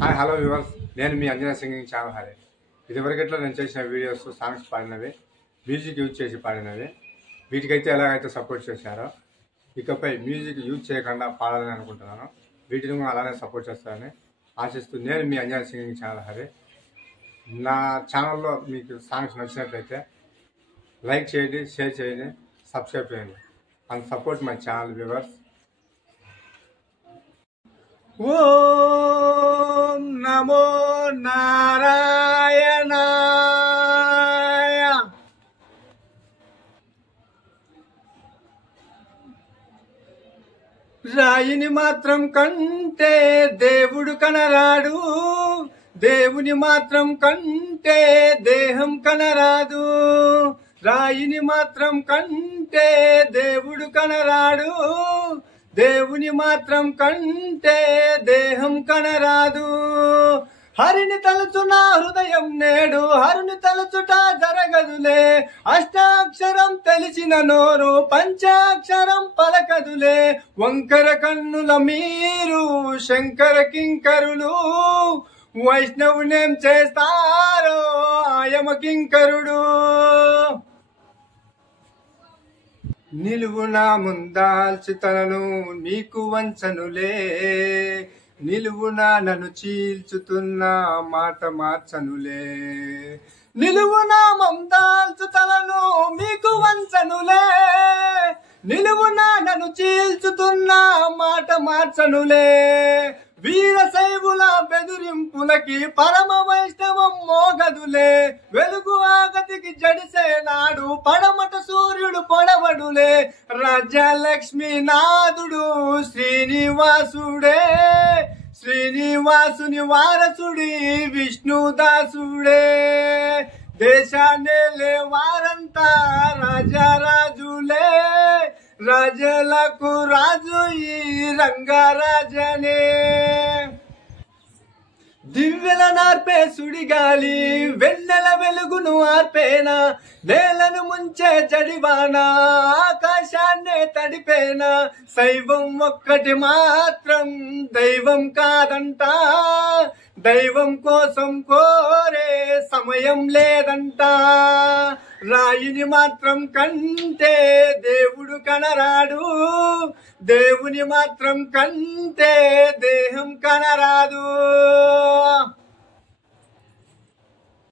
Hi hello viewers, నేను మీ Anjana singing channel Hari. ఇదివరకట్లో నేను చేసిన వీడియోస్ సాంగ్స్ పాడినవి, మ్యూజిక్ యూజ్ చేసి పాడినవి. వీటికైతే ఎలాగైతే సపోర్ట్ చేశారో ఇకపై మ్యూజిక్ యూజ్ చేయకుండా పాడాలని అనుకుంటున్నాను. వీటిని కూడా అలానే సపోర్ట్ చేస్తారని ఆశిస్తూ నేను మీ అంజనా సింగింగ్ ఛానల్ హరి. నా ఛానల్లో మీకు సాంగ్స్ నచ్చినట్లయితే లైక్ చేయండి, షేర్ చేయండి, సబ్స్క్రైబ్ చేయండి and support my channel viewers. ఓం నమో నారాయణాయ. రాయిని మాత్రం కంటే దేవుడు కనరాడు, దేవుని మాత్రం కంటే దేహం కనరాదు. రాయిని మాత్రం కంటే దేవుడు కనరాడు, దేవుని మాత్రం కంటే దేహం కనరాదు. హరిని తలుచున హృదయం నేడు, హరుని తలుచుట జరగదులే. అష్టాక్షరం తెలిసిన నోరు పంచాక్షరం పలకదులే. వంకర కన్నుల మీరు శంకర కింకరులు, వైష్ణవునేం చేస్తారో ఆయమ కింకరుడు. నిలువునా ముందాల్చి తనను నీకు వంచనులే, నిలువునా నన్ను చీల్చుతున్న మాట మార్చనులే. నిలువునా ముందాల్చు తనను మీకు వంచనులే, నిలువునా నన్ను చీల్చుతున్న మాట మార్చనులే. వీరశైవుల బెదిరింపులకి పరమ వైష్ణవం మోగదులే. వెలుగు ఆగతికి జడిసే నాడు పడమట సూర్యుడు పొడవడులే. రాజ్యలక్ష్మీ నాథుడు శ్రీనివాసుడే, శ్రీనివాసుని వారసుడి విష్ణుదాసుడే. దేశాన్నేలే వారంతా రాజారాజులే, రాజలకు రాజు ఈ రంగరాజనే. దివ్యల నార్పే సుడిగాలి వెన్నెల వెలుగును ఆర్పేనా, నేలను ముంచే జడివానా ఆకాశాన్నే తడిపేనా. శైవం ఒక్కటి మాత్రం దైవం కాదంట, దైవం కోసం కోరే సమయం లేదంట. రాయిని మాత్రం కంటే దేవుడు కనరాడు, దేవుని మాత్రం కంటే దేహం కనరాదు.